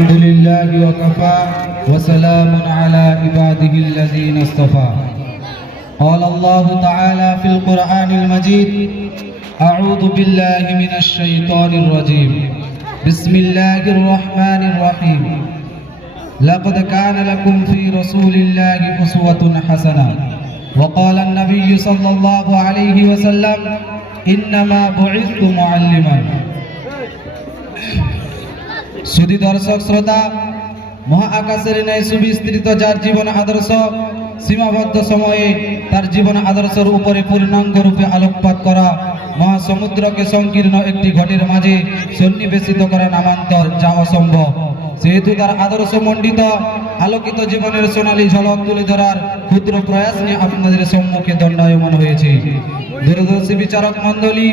الحمد لله وكفى وسلام على عباده الذين اصطفى. قال الله تعالى في القرآن المجيد: أعوذ بالله من الشيطان الرجيم. بسم الله الرحمن الرحيم. لقد كان لكم في رسول الله أسوة حسنة. وقال النبي صلى الله عليه وسلم: إنما بعثت معلما. সুধী দর্শক শ্রোতা, মহা আকাশের ন্যায় সুবিস্তৃত যার জীবন আদর্শ সীমাবদ্ধ সময়ে তার জীবন আদর্শের উপরে পূর্ণাঙ্গ রূপে আলোকপাত করা, মহাসমুদ্রকে সংকীর্ণ একটি ঘটের মাঝে সন্নিবেশিত করা নামান্তর, যা অসম্ভব। সেহেতু তার আদর্শ মণ্ডিত আলোকিত জীবনের সোনালী ঝলক তুলে ধরার ক্ষুদ্র প্রয়াস নিয়ে আপনাদের সম্মুখে দণ্ডায়মান হয়েছে। দূরদর্শী বিচারক মণ্ডলী,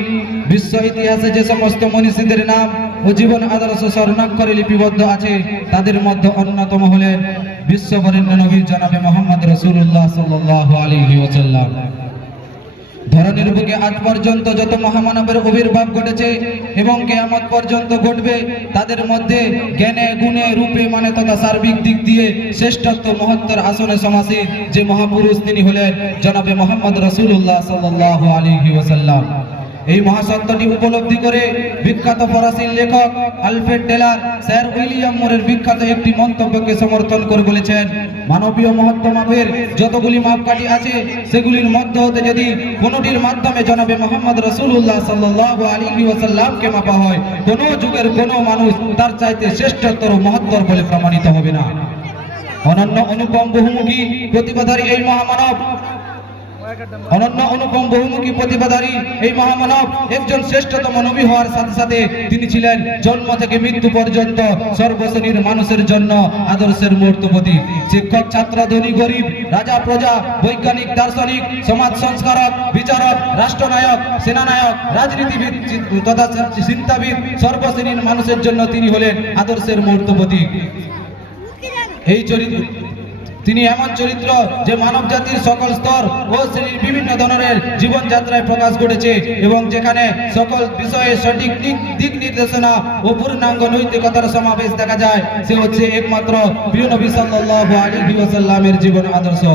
বিশ্ব ইতিহাসে যে সমস্ত মনীষীদের নাম ও জীবন আদর্শ স্বর্ণাক্ষরে লিপিবদ্ধ আছে, তাদের মধ্যে অন্যতম হলেন বিশ্ববরেণ্য নবী জনাবে মোহাম্মদ রাসূলুল্লাহ সাল্লাল্লাহু আলাইহি ওয়াসাল্লাম। ধরনের বুকে আজ পর্যন্ত যত মহামানবের আবির্ভাব ঘটেছে এবং কিয়ামত পর্যন্ত ঘটবে, তাদের মধ্যে জ্ঞানে গুণে রূপে মানে তথা সার্বিক দিক দিয়ে শ্রেষ্ঠত্ব মহত্তর আসনে সমাসীন যে মহাপুরুষ, তিনি হলেন জনাবে মোহাম্মদ রাসূলুল্লাহ সাল্লাল্লাহু আলাইহি ওয়াসাল্লাম। এই মহাসত্যটি উপলব্ধি করে বিখ্যাত ফরাসি লেখক আলফ্রেড টেলার স্যার উইলিয়াম মুরের বিখ্যাত একটি মন্তব্যকে সমর্থন করে বলেছেন: মানবীয় মহত্ব মাপের যতগুলি মাপকাঠি আছে, সেগুলির মধ্যে হতে যদি কোনটির মাধ্যমে জনাবে মোহাম্মদ রাসূলুল্লাহ সাল্লাল্লাহু আলাইহি ওয়াসাল্লামকে মাপা হয়, কোন যুগের কোন মানুষ তার চাইতে শ্রেষ্ঠতর মহত্তর বলে প্রমাণিত হবে না। অনন্য অনুপম বহুমুখী প্রতিভাধারী এই মহামানব প্রতিভাধারী এই মহামানব একজন শ্রেষ্ঠতম নবী হওয়ার সাথে সাথে তিনি ছিলেন জন্ম থেকে মৃত্যু পর্যন্ত সর্বশ্রেণীর মানুষের জন্য আদর্শের মূর্তপতি। শিক্ষক, ছাত্র, ধনী, গরিব, রাজা, প্রজা, বৈজ্ঞানিক, দার্শনিক, সমাজ সংস্কারক, বিচারক, রাষ্ট্রনায়ক, সেনানায়ক, রাজনীতিবিদ তথা চিন্তাবিদ, সর্বশ্রেণীর মানুষের জন্য তিনি হলেন আদর্শের মূর্তপতি। এই চরিত্র তিনি এমন চরিত্র যে মানব জাতির সকল স্তর ও শ্রেণীর বিভিন্ন ধরনের জীবনযাত্রায় প্রকাশ ঘটেছে এবং যেখানে সকল বিষয়ে সঠিক দিক নির্দেশনা ও পূর্ণাঙ্গ নৈতিকতার সমাবেশ দেখা যায়, সে হচ্ছে একমাত্র প্রিয় নবী সাল্লাল্লাহু আলাইহি ওয়াসাল্লামের জীবন আদর্শ।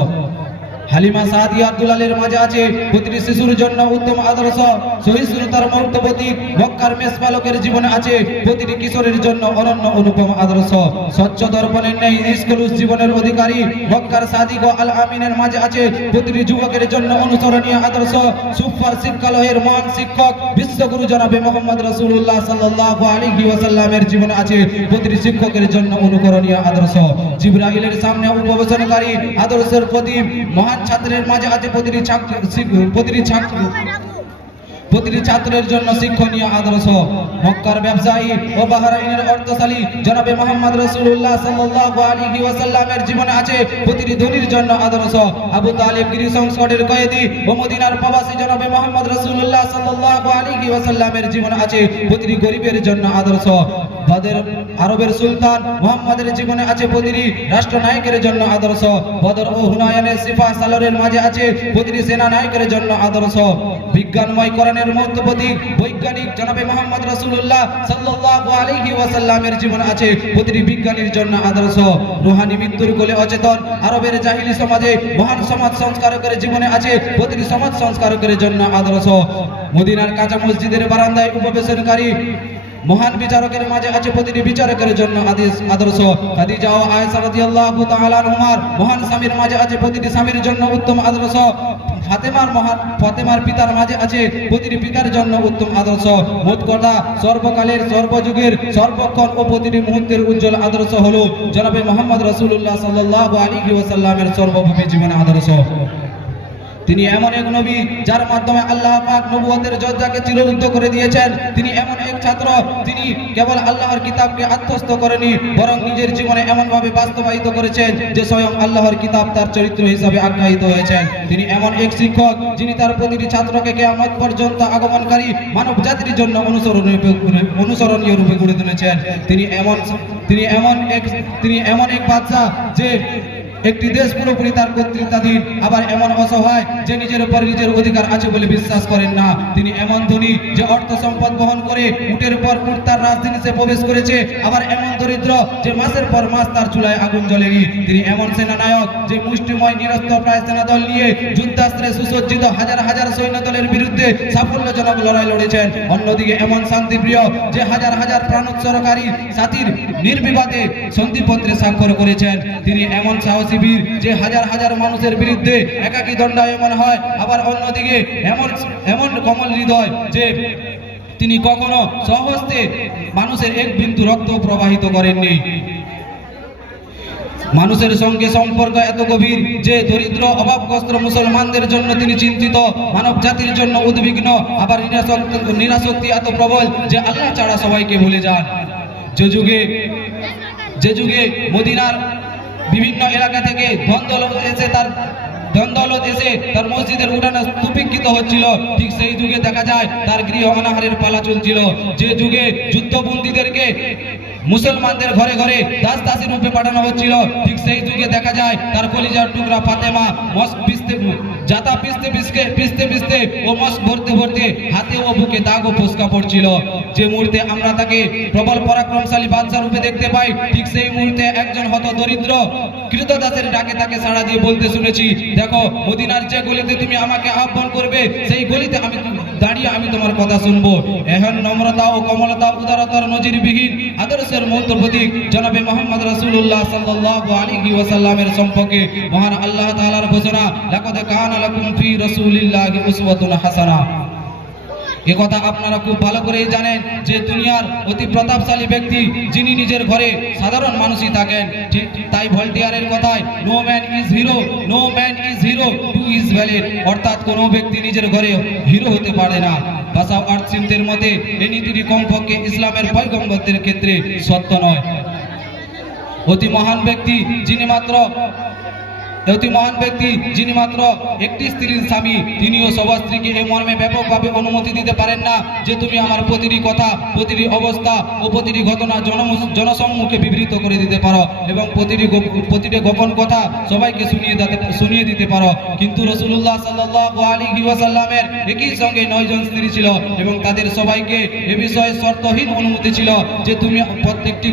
হালিমা সাদিয়া দুলালের মাঝে আছে প্রতিটি শিশুর জন্য উত্তম আদর্শ, সহিষ্ণুতার মূর্তপতি। মক্কার মেষপালকের জীবনে আছে প্রতিটি কিশোরের জন্য অনন্য অনুপম আদর্শ। স্বচ্ছ দর্পণের ন্যায় নিষ্কলুষ জীবনের অধিকারী মক্কার সাদিক ও আল আমিনের মাঝে আছে প্রতিটি যুবকের জন্য অনুসরণীয় আদর্শ। সুপার শিক্ষালয়ের মহান শিক্ষক বিশ্বগুরু জনাবে মোহাম্মদ রাসূলুল্লাহ সাল্লাল্লাহু আলাইহি ওয়াসাল্লামের জীবনে আছে প্রতিটি শিক্ষকের জন্য অনুকরণীয় আদর্শ। জিবরাইলের সামনে উপবেশনকারী আদর্শের প্রদীপ। মহান ছাত্রের মাঝে আছে প্রতিটি ছাত্রের জন্য শিক্ষণীয় আদর্শ। মক্কার ব্যবসায়ী ও বাহরাইনের অর্থশালী জনাবে মোহাম্মদ রাসূলুল্লাহ সাল্লাল্লাহু আলাইহি ওয়াসাল্লামের জীবনে আছে প্রতিটি ধনীর জন্য আদর্শ। আবু তালিব গিরি সংকটের কয়েদি ও মদিনার প্রবাসী জনাবে মোহাম্মদ রাসূলুল্লাহ সাল্লাল্লাহু আলাইহি ওয়াসাল্লামের জীবনে আছে প্রতিটি গরিবের জন্য আদর্শ। বদর আরবের সুলতান মুহাম্মদের জীবনে আছে প্রতিটি রাষ্ট্রনায়কের জন্য আদর্শ। বদর ও হুনায়নের সিফা সালরের মাঝে আছে প্রতিটি সেনানায়কের জন্য আদর্শ। বিজ্ঞানময় কোরআনের মূর্তপতি বৈজ্ঞানিক জনাবে মোহাম্মদ রাসূলুল্লাহ সাল্লাল্লাহু আলাইহি ওয়াসাল্লামের জীবনে আছে প্রতিটি বিজ্ঞানীর জন্য আদর্শ। রুহানি মৃত্যুর কোলে অচেতন আরবের জাহিলি সমাজে মহান সমাজ সংস্কারকের জীবনে আছে প্রতিটি সমাজ সংস্কারকের জন্য আদর্শ। মদিনার কাঁচা মসজিদের বারান্দায় উপবেশনকারী মহান বিচারকের মাঝে আছে প্রতিটি বিচারকের জন্য আদর্শ। খাদিজা ও আয়েশা রাদিয়াল্লাহু তাআলা আনহুমার মহান স্বামীর মাঝে আছে প্রতিটি স্বামীর জন্য উত্তম আদর্শ। ফাতেমার পিতার মাঝে আছে প্রতিটি পিতার জন্য উত্তম আদর্শ। মোট কথা, সর্বকালের, সর্বযুগের, সর্বক্ষণ ও প্রতিটি মুহূর্তের উজ্জ্বল আদর্শ হলো জনাবে মোহাম্মদ রাসূলুল্লাহ সাল্লাল্লাহু আলাইহি ওয়াসাল্লামের সর্বভূমি জীবন আদর্শ। তিনি এমন এক নবী যার মাধ্যমে আল্লাহ পাক নবুয়তের দরজাকে চিররুদ্ধ করে দিয়েছেন। তিনি এমন এক ছাত্র, তিনি কেবল আল্লাহর কিতাবকে আত্মস্থ করেনি, বরং নিজের জীবনে এমনভাবে বাস্তবায়িত করেছেন যে স্বয়ং আল্লাহর কিতাব তার চরিত্র হিসাবে আখ্যায়িত হয়েছেন। তিনি এমন এক শিক্ষক যিনি তার প্রতিটি ছাত্রকে কিয়ামত পর্যন্ত আগমনকারী মানব জাতির জন্য অনুসরণীয় রূপে গড়ে তুলেছেন। তিনি এমন এক বাদশা যে একটি দেশ পুরোপুরি তার কর্তৃত্বাধীন, আবার এমন অসহায় যে নিজের উপর নিজের অধিকার আছে বলে বিশ্বাস করেন না। তিনি এমন ধনী যে অর্থ সম্পদ বহন করে উটের পর উট তার রাজধানীতে প্রবেশ করেছে, আবার এমন দরিদ্র যে মাসের পর মাস তার চুলায় আগুন জ্বলেনি। তিনি এমন সেনানায়ক যে মুষ্টিময় নিরস্ত্র প্রায় সেনাদল নিয়ে যুদ্ধাস্ত্রে সুসজ্জিত হাজার হাজার সৈন্যদলের বিরুদ্ধে সাফল্যজনক লড়াই লড়েছেন। অন্যদিকে এমন শান্তিপ্রিয় যে হাজার হাজার প্রাণোৎসর্গকারী সাথীর নির্বিবাদে সন্ধিপত্রে স্বাক্ষর করেছেন। তিনি এমন সাহসী বীর যে হাজার হাজার মানুষের বিরুদ্ধে একাকী দণ্ডায়মান হয়। আবার অন্যদিকে এমন কমল হৃদয় যে তিনি কখনো সহস্তে মানুষের এক বিন্দু রক্ত প্রবাহিত করেননি। মানুষের সঙ্গে সম্পর্ক এত গভীর যে দরিদ্র অভাবগ্রস্ত মুসলমানদের জন্য তিনি চিন্তিত, মানব জাতির জন্য উদ্বিগ্ন। আবার নিরাসক্তি এত প্রবল যে আল্লাহ ছাড়া সবাইকে ভুলে যান। যে যুগে মদিনার বিভিন্ন এলাকা থেকে দ্বন্দ্ব এসে তার মসজিদের উঠানে স্তূপীকৃত হচ্ছিল, ঠিক সেই যুগে দেখা যায় তার গৃহ অনাহারের পালা চলছিল। যে যুগে যুদ্ধবন্দীদেরকে মুসলমানদের ঘরে ঘরে দাসী রূপে পাঠানো হচ্ছিল, ঠিক সেই যুগে দেখা যায় তার কলিজার টুকরা ফাতেমা জাতা পিছতে ও মস্ক ভরতে ভরতে হাতে ও বুকে দাগ ও ফোসকা পড়ছিল। যে মুহূর্তে আমরা তাকে প্রবল পরাক্রমশালী বাদশা রূপে দেখতে পাই, ঠিক সেই মুহূর্তে একজন হত দরিদ্র কৃতদাসের ডাকে তাকে সাড়া দিয়ে বলতে শুনেছি, দেখো মদিনার যে গলিতে তুমি আমাকে আহ্বান করবে সেই গলিতে আমি দাঁড়িয়ে আমি তোমার কথা শুনবো। এখন নম্রতা ও কমলতা উদারতার নজিরবিহীন আদর্শের মূর্ত প্রতীক জনাবে মোহাম্মদ রাসূলুল্লাহ সাল্লাল্লাহু আলাইহি ওয়াসাল্লামের সম্পর্কে মহান আল্লাহ তাআলার ঘোষণা, লাকাদ কানা লাকুম ফি রাসূলিল্লাহি উসওয়াতুন হাসানা। এ কথা আপনারা খুব ভালো করেই জানেন যে দুনিয়ার অতি প্রতাপশালী ব্যক্তি যিনি নিজের ঘরে সাধারণ মানুষই থাকেন। ঠিক তাই ভল্টিয়ারের কথায় no man is hero to is valid, অর্থাৎ কোনো ব্যক্তি নিজের ঘরে হিরো হতে পারে না। ভাষা আর্টসিমদের মতে এই নীতিটি কমপক্ষে ইসলামের পয়গম্বরদের ক্ষেত্রে সত্য নয়। অতি মহান ব্যক্তি যিনি মাত্র একটি স্ত্রীর স্বামী, তিনিও সব স্ত্রীকে এই মর্মে ব্যাপকভাবে অনুমতি দিতে পারেন না যে তুমি আমার প্রতিটি কথা, প্রতিটি অবস্থা ও প্রতিটি ঘটনা জনসম্মুখে বিবৃত করে দিতে পারো এবং প্রতিটি গোপন কথা সবাইকে শুনিয়ে দিতে পারো। কিন্তু রাসূলুল্লাহ সাল্লাল্লাহু আলাইহি ওয়াসাল্লামের একই সঙ্গে 9 জন স্ত্রী ছিল এবং তাদের সবাইকে এ বিষয়ে শর্তহীন অনুমতি ছিল যে তুমি প্রত্যেকটি